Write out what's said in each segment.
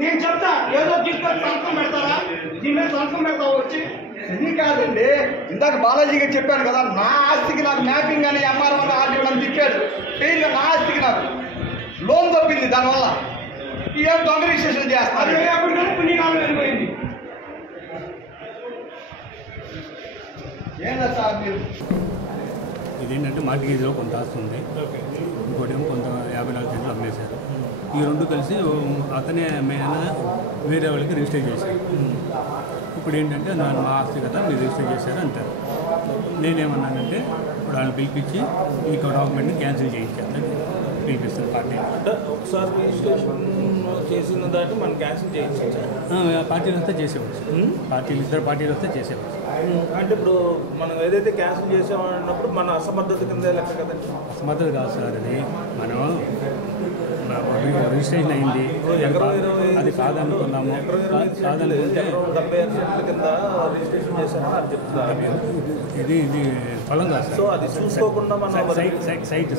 నేను చెప్తా ఏదో తీసుకొని సంతకం పెడతారా, దీని మీద సంతకం పెడతావా వచ్చి? ఇది కాదండి, ఇందాక బాలాజీగా చెప్పాను కదా, నా ఆస్తికి నాకు మ్యాపింగ్ అని ఎంఆర్ఓ ఆర్డీఓ తిప్పాడు. ఫెయిల్ నా ఆస్తికి నాకు లోన్ తప్పింది, దానివల్ల ఏం దొంగ రిజిస్ట్రేషన్ చేస్తారు. అప్పటికన్నా పుణ్యకాలం వెళ్ళిపోయింది. ఏందా సార్ మీరు ఇదేంటంటే మార్టిగేజ్లో కొంత ఆస్తి ఉంది, ఇంకోటి ఏమో కొంత 54 సెంట్లు అమ్మేశారు. ఈ రెండు కలిసి అతనే అమ్మాయినా వేరే వాళ్ళకి రిజిస్టర్ చేశారు. ఇప్పుడు ఏంటంటే మా ఆస్తి కదా మీరు రిజిస్టర్ చేశారు అంటారు. నేనేమన్నానంటే ఇప్పుడు వాళ్ళని పిలిపించి ఈ డాక్యుమెంట్ని క్యాన్సిల్ చేయించాను, పిలిపిస్తారు పార్టీ. ఒకసారి రిజిస్ట్రేషన్ చేసిన దాన్ని మనం క్యాన్సిల్ చేయించవచ్చు. పార్టీలు వస్తే చేసేవచ్చు, ఇద్దరు పార్టీలు వస్తే చేసేవచ్చు. అంటే ఇప్పుడు మనం ఏదైతే క్యాన్సిల్ చేసామన్నప్పుడు మన అసమర్థత కింద లెక్క కదండి. అసమర్థత కాదు సార్, అది మనం రిజిస్ట్రేషన్ అయింది, అది కాదనుకున్నాము. కాదనుకుంటే 76 సెంట్ల కింద రిజిస్ట్రేషన్ చేశామని అది చెప్తున్నారు. ఇది పొలం కాదు సార్. సో అది చూసుకోకుండా మనం సైట్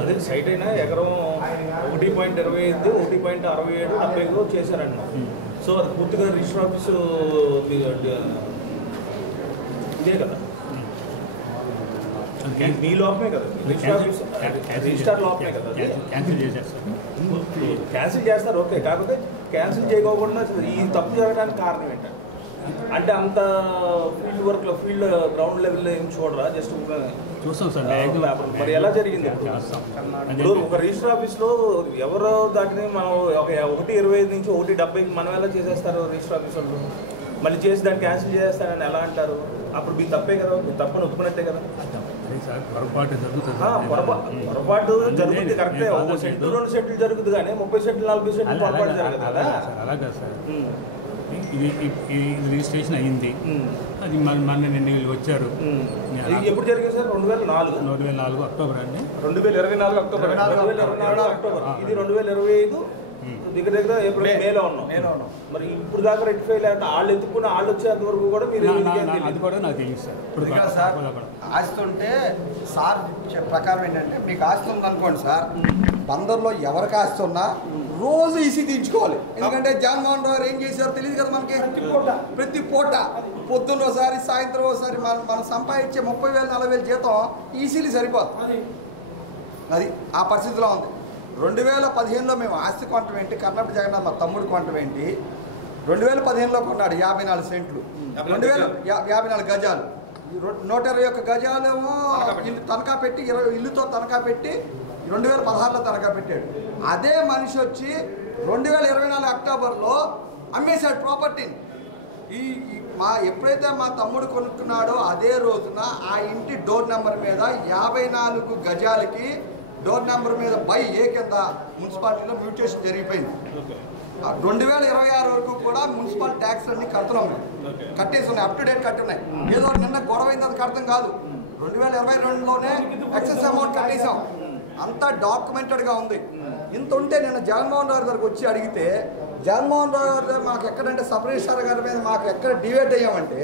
అదే సైట్ అయినా ఎకరం 1.25, 1.67, 70 చేశారండి. సో అది పూర్తిగా రిజిస్టర్ ఆఫీసు ఇదే కదా, మీ లోపమే కదా, రిజిస్టర్ లోపమే కదా. క్యాన్సిల్ చేశారు సార్. క్యాన్సిల్ చేస్తారు ఓకే, కాకపోతే క్యాన్సిల్ చేయకోకుండా ఈ తప్పు జరగడానికి కారణం ఏంటంటే అంటే అంత ఫీల్డ్ వర్క్లో గ్రౌండ్ లెవెల్లో ఏం చూడరా, జస్ట్ చూస్తాం సార్. మరి ఎలా జరిగింది? ఇప్పుడు ఒక రిజిస్టర్ ఆఫీస్లో ఎవరో దాటిని మనం 1.25 నుంచి 1.70 మనం ఎలా చేసేస్తారు రిజిస్టర్ ఆఫీస్ వాళ్ళు? మళ్ళీ చేసి దాన్ని క్యాన్సిల్ చేస్తారని ఎలా అంటారు? అప్పుడు మీ తప్పే కదా, మీ తప్పని ఒప్పుకున్నట్టే కదా. పొరపాటు జరుగుతుంది, పొరపాటు జరుగుతుంది కరెక్టే. 1 సెంట్ 2 సెంట్లు జరుగుతుంది కానీ 30 సెంట్లు 40 సెంట్లు పొరపాటు జరగదు కదా. అలాగా సార్, ఇది రిజిస్ట్రేషన్ అయ్యింది, అది మన నిన్న వీళ్ళు వచ్చారు. ఎప్పుడు జరిగింది సార్? 2004 అక్టోబర్ అండి. 2024 అక్టోబర్. 2024 అక్టోబర్. ఇది 2025 దగ్గర ఏప్రిల్ మేలో ఉన్నాం. మరి ఇప్పుడు దాకా రెక్టిఫై లేదంటే వాళ్ళు ఎత్తుకుని వాళ్ళు వచ్చేంత వరకు కూడా మీరు అది కూడా నాకు తెలియదు సార్. ఇప్పుడు సార్ ఆస్తి ఉంటే సార్ ప్రకారం ఏంటంటే మీకు ఆస్తి ఉందనుకోండి సార్, బందర్లో ఎవరికి ఆస్తి ఉన్నా రోజు ఈసీ తీయించుకోవాలి. ఎందుకంటే జగన్మోహన్ రావు ఏం చేశారో తెలియదు కదా మనకి. ప్రతి పూట పొద్దున్న ఒకసారి సాయంత్రం ఒకసారి మనం సంపాదించే 30,000 40,000 జీతం ఈసీలు సరిపోతుంది. అది ఆ పరిస్థితిలో ఉంది. 2015లో మేము ఆస్తి కొనటం ఏంటి, కర్ణాటక జగన్నాథ్ మా తమ్ముడు కొనటం ఏంటి, 2015లో కొన్నాడు 54 సెంట్లు, 54 గజాలు, 121 గజాలేమో ఇల్లు తనఖా పెట్టి, ఇల్లుతో తనఖా పెట్టి 2016లో తనఖా పెట్టాడు. అదే మనిషి వచ్చి 2024 అక్టోబర్లో అమ్మేశాడు ప్రాపర్టీని. ఎప్పుడైతే మా తమ్ముడు కొనుక్కున్నాడో అదే రోజున ఆ ఇంటి డోర్ నెంబర్ మీద 54 గజాలకి డోర్ నెంబర్ మీద బై ఏ కింద మున్సిపాలిటీలో మ్యూటేషన్ జరిగిపోయింది. 2026 వరకు కూడా మున్సిపల్ ట్యాక్స్ అన్ని కడుతున్నాం, కట్టేసి ఉన్నాయి, అప్ టు డేట్ కట్టి ఉన్నాయి. ఏదో నిన్న గొడవైంది అది కడతాం కాదు, 2022లోనే ఎక్సెస్ అమౌంట్ కట్టేసాం. అంతా డాక్యుమెంటెడ్గా ఉంది. ఇంత ఉంటే నేను జగన్మోహన్ రావు దగ్గరకు వచ్చి అడిగితే, జగన్మోహన్ రావు గారు మాకు ఎక్కడంటే సబ్ రిజిస్ట్రార్ గారి మీద మాకు ఎక్కడ డివేట్ అయ్యామంటే,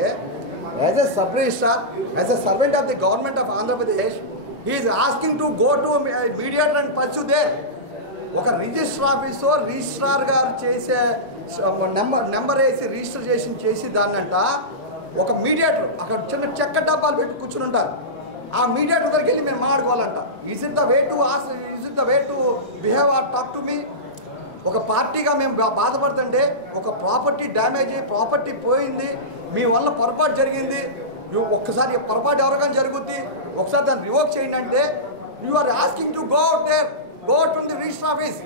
as a sub registrar, as a servant of the government of Andhra Pradesh, he is asking to go to mediator and pursue there. ఒక రిజిస్టర్ ఆఫీసు రిజిస్ట్రార్ గారు చేసే నెంబర్ వేసి రిజిస్ట్రేషన్ చేసి దాన్నంట ఒక మీడియేటర్ అక్కడ చిన్న చెక్క డబ్బాలు పెట్టి కూర్చుని ఉంటారు. ఆ మీడియేటర్ దగ్గరికి వెళ్ళి మేము మాట్లాడుకోవాలంట. Is it the way to us, is it the way to behave or talk to me? ఒక పార్టీగా మేము బాధపడుతుంటే, ఒక ప్రాపర్టీ డ్యామేజ్ అయ్యి ప్రాపర్టీ పోయింది, మీ వల్ల పొరపాటు జరిగింది, ఒక్కసారి పొరపాటు ఎవరికైనా జరుగుద్ది, ఒకసారి దాన్ని రివోక్ చేయండి అంటే, you are asking to go out there, go out from the register office,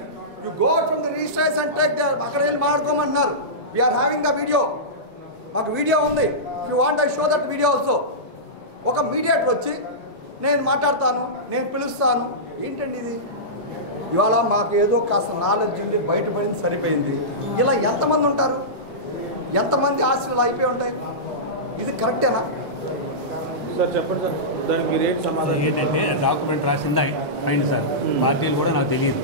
you go out from the registration and take there. అక్కడ వెళ్ళి మాట్లాడుకోమంటున్నారు. వీఆర్ హ్యావింగ్ ద వీడియో, మాకు వీడియో ఉంది. You want I show that video also. ఒక mediator వచ్చి నేను మాట్లాడతాను, నేను పిలుస్తాను, ఏంటండి ఇది? ఇవాళ మాకు ఏదో కాస్త నాలెడ్జ్ ఉంది, బయటపడింది, సరిపోయింది. ఇలా ఎంతమంది ఉంటారు? ఎంతమంది ఆస్తులు అయిపోయి ఉంటాయి? ఇది కరెక్టేనా సార్? చెప్పండి సార్, దానికి మీరు ఏంటి సమాధానం? ఏంటంటే డాక్యుమెంట్ రాసిందా అయింది సార్, పార్టీలు కూడా నాకు తెలియదు.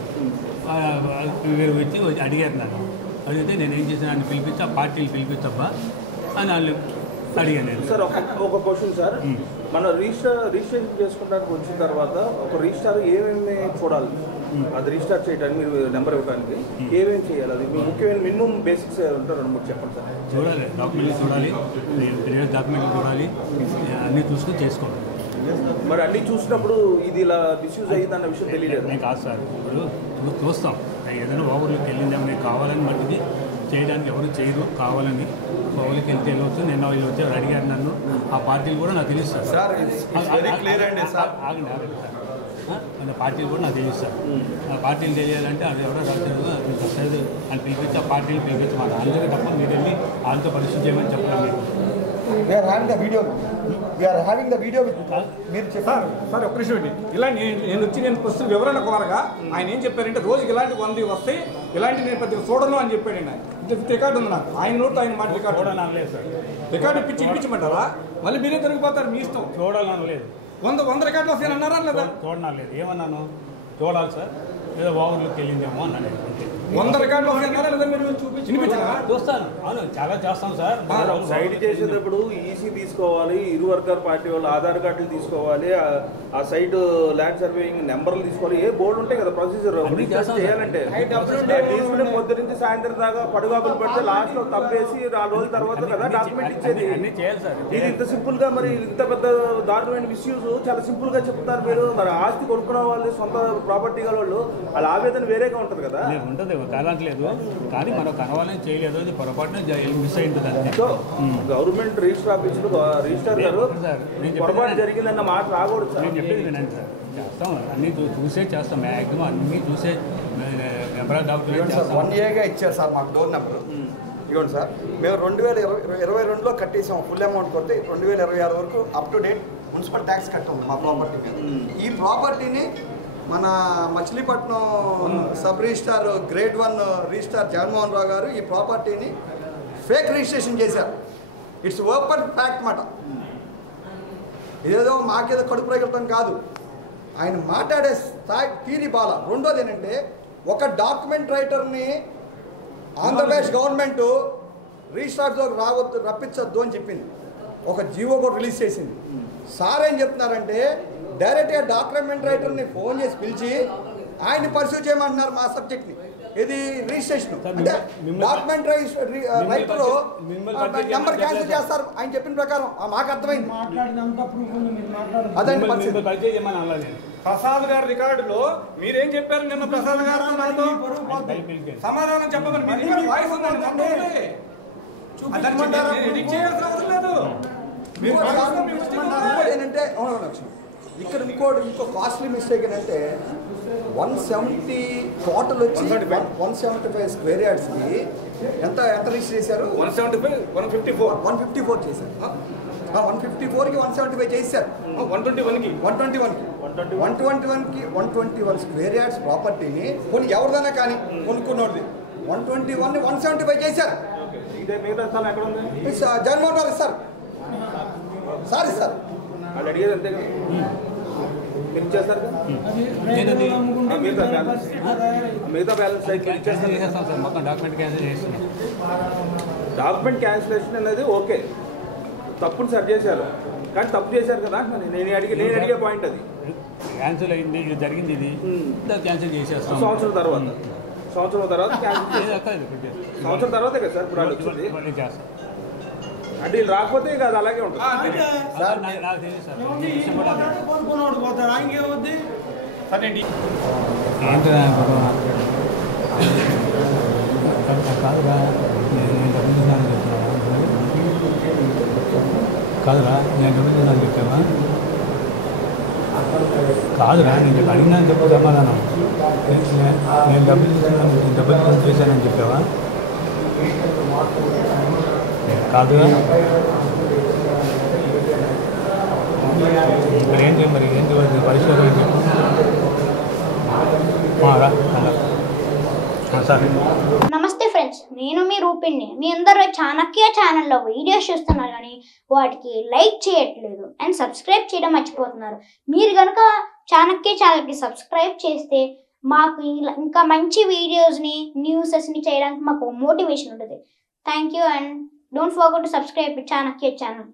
వీరు వచ్చి అడిగారు నన్ను, అడిగితే నేను ఏం చేశాను, ఆయన పిలిపించి ఆ పార్టీలు పిలిపిస్తబ్బా అని వాళ్ళు అడిగాను నేను. సార్ ఒక క్వశ్చన్ సార్, మన రిజిస్ట్రేషన్ చేసుకోవడానికి వచ్చిన తర్వాత ఒక రిజిస్టార్ ఏమేమి చూడాలి? అది రీస్టార్ట్ చేయడానికి మీరు నెంబర్ ఇవ్వడానికి ఏమేమి చేయాలి? అది మీ ముఖ్యమైన మినిమం బేసిక్స్ ఉంటారు, 2-3 చెప్పండి సార్. చూడాలి, డాక్యుమెంట్లు చూడాలి, డాక్యుమెంట్లు చూడాలి, అన్నీ చూసుకొని చేసుకోవాలి. మరి అన్నీ చూసినప్పుడు ఇది ఇలా మిస్యూజ్ అయ్యింది అన్న విషయం తెలియలేదు. నేను కాదు సార్, ఇప్పుడు చూస్తాం ఏదైనా ఓవర్లోకి వెళ్ళిందేమో నేను కావాలని మట్టికి చేయడానికి ఎవరు చేయరు, కావాలని ఓవర్లోకి వెళ్తే వెళ్ళవచ్చు. నిన్న వీళ్ళు వచ్చి అడిగారు నన్ను, ఆ పార్టీలు కూడా నాకు తెలుస్తారు సార్. ఆగండి సార్, ఆ పార్టీలు కూడా నాకు తెలుస్తారు. ఆ పార్టీలు తెలియాలంటే అది ఎవరో రాలేదు వస్తుంది అని పిలిపించి ఆ పార్టీలు పిలిపించి మాట అందరికీ తప్ప మీరు వెళ్ళి వాళ్ళతో పరిస్థితి చేయమని చెప్పడం మీకు. మీరు చెప్పారు సార్. ఒక్క నిమిషం అండి, ఇలా నేను వచ్చి ప్రస్తుతం వివరణ కోరగా ఆయన ఏం చెప్పారంటే రోజుకి ఇలాంటి 100 వస్తాయి, ఇలాంటి నేను పెద్దగా చూడను అని చెప్పాడు. ఆయన రికార్డు ఉంది నాకు, ఆయన నోట్ ఆయన మాట రికార్డు చూడాలని అనలేదు సార్. రికార్డు ఇప్పించమంటారా? మళ్ళీ మీరే దొరికిపోతారు, మీ ఇష్టం. చూడాలని అనలేదు. 100 రికార్డులు వస్తాయని అన్నారా లేదా? చూడనలేదు. ఏమన్నాను? చూడాలి సార్, ఏదో ఓవర్లోకి వెళ్ళిందేమో అన్నాను. 100 రికార్డులు వస్తాయన్నారా లేదా? మీరు చూపించారా? చూస్తాను, అవును, చాలా చేస్తాం సార్. సైడ్ చేసేటప్పుడు ఈసీ తీసుకోవాలి, ఇరు వర్గాల పార్టీ వాళ్ళు ఆధార్ కార్డులు తీసుకోవాలి, ఆ సైట్ ల్యాండ్ సర్వేయింగ్ నెంబర్లు తీసుకోవాలి, ఏ బోర్డు ఉంటాయి కదా ప్రొసీజర్ చేయాలంటే. తీసుకునే పొద్దు నుంచి సాయంత్రం దాకా పడుగాపులు పెడితే లాస్ట్ లో తప్పేసి 4 రోజుల తర్వాత కదా డాక్యుమెంట్ ఇచ్చేది. ఇది ఇంత సింపుల్ గా, మరి ఇంత పెద్ద దారుణమైన మిస్యూజ్ చాలా సింపుల్ గా చెప్తారు మీరు. మరి ఆస్తి కొనుక్కున్న వాళ్ళు, సొంత ప్రాపర్టీ గల వాళ్ళు, వాళ్ళ ఆవేదన వేరేగా ఉంటుంది కదా. ఉంటుంది, కాదట్లేదు, కానీ మనం కనవాలని చేయలేదు, అది పొరపాటున మిస్ అయి ఉంటుంది అంతే. గవర్నమెంట్ రిజిస్టర్ ఆఫీసులు రిజిస్టర్ గారు పొరపాటు జరిగిందన్న మాట రాకూడదు సార్. నేను చెప్పేది వినండి సార్, చేస్తాం, అన్నీ చూసే చేస్తాం, మ్యాక్సిమం అన్నీ చూసే నెంబర్ డాక్యుమెంట్ 1 yearగా ఇచ్చారు సార్ మాకు డోర్ నెంబర్. ఇవ్వండి సార్, మేము 2022లో కట్టేసాం. ఫుల్ అమౌంట్ కొడితే 2026 వరకు up to date municipal tax కట్టాం మా ప్రాపర్టీ మీద. ఈ ప్రాపర్టీని మన Machilipatnam sub registrar grade 1 registrar Jaganmohan Rao గారు ఈ ప్రాపర్టీని ఫేక్ రిజిస్ట్రేషన్ చేశారు. ఇట్స్ ఓపెన్ ఫ్యాక్ట్ మాట. ఏదో మాకేదో కడుపు ప్రగలటం కాదు, ఆయన మాట్లాడే స్థాయి తీరి బాల. రెండోది ఏంటంటే, ఒక డాక్యుమెంట్ రైటర్ని ఆంధ్రప్రదేశ్ గవర్నమెంట్ రిజిస్టార్లోకి రప్పించొద్దు అని చెప్పింది. ఒక జీవో కూడా రిలీజ్ చేసింది. సార్ ఏం చెప్తున్నారంటే, డైరెక్ట్గా డాక్యుమెంట్ రైటర్ని ఫోన్ చేసి పిలిచి ఆయన్ని పర్సూ చేయమంటున్నారు మా సబ్జెక్ట్ని. ఇది రిజిస్ట్రేషన్ అంటే డాక్యుమెంట్ రైటర్ నెంబర్ క్యాన్సిల్ చేస్తారు ఆయన చెప్పిన ప్రకారం. మాకు అర్థమైంది. అదండి ప్రసాద్ గారి రికార్డులో మీరేం చెప్పారు నిన్న? ప్రసాద్ గారు నాతో సమాధానం చెప్పమని వాయిస్ ఉందండి. ఎడిట్ చేయాల్సిన అవసరం లేదు. ఏంటంటే ఇక్కడ ఇంకో కాస్ట్లీ మిస్టేక్ ఏంటంటే 170 టోటల్ వచ్చి 175 స్క్వేర్ యార్డ్స్కి ఎంత రిజిస్టర్ చేశారు? 154 చేశారు. 154కి 175 చేశారు. 121 స్క్వేర్ యార్డ్స్ ప్రాపర్టీని కొన్ని ఎవరిదైనా కానీ కొనుక్కున్నోడిది 121ని 175 చేశారు. జగన్మోహన్ గారు సార్ వాళ్ళు అడిగేది అంతే కదా, మీరు ఇచ్చేస్తారు కదా. మిగతా బ్యాలెన్స్ చేస్తాం, మొత్తం డాక్యుమెంట్ క్యాన్సిల్ చేస్తున్నాం. డాక్యుమెంట్ క్యాన్సిలేషన్ అనేది ఓకే, తప్పును సరి చేశారు, కానీ తప్పు చేశారు కదా. నేను అడిగే పాయింట్ అది. క్యాన్సిల్ అయింది, ఇది జరిగింది, ఇది క్యాన్సిల్ చేసేస్తాం. సంవత్సరం తర్వాత సంవత్సరం తర్వాతే కదా సార్ ఇప్పుడు వాళ్ళు వచ్చింది. చేస్తాం అంటే వీళ్ళు రాకపోతే ఇక అది అలాగే ఉంటుంది. కాదురా, నేను డబ్బులు చెప్పావా? కాదురా, నేను అడిగినాను చెప్పు సమాధానం. నేను డబ్బులు చేశానని చెప్పావా? కాదురా, ఇప్పుడు ఏంటి మరి, ఏంటి పరిస్థితి? నమస్తే ఫ్రెండ్స్, నేను మీ రూపిణి. మీ అందరూ చాణక్య ఛానల్లో వీడియోస్ చూస్తున్నారు కానీ వాటికి లైక్ చేయట్లేదు అండ్ సబ్స్క్రైబ్ చేయడం మర్చిపోతున్నారు. మీరు కనుక చాణక్య ఛానల్కి సబ్స్క్రైబ్ చేస్తే మాకు ఇంకా మంచి వీడియోస్ని, న్యూసెస్ని చేయడానికి మాకు మోటివేషన్ ఉంటుంది. Thank you and don't forget to subscribe to Chanakya channel.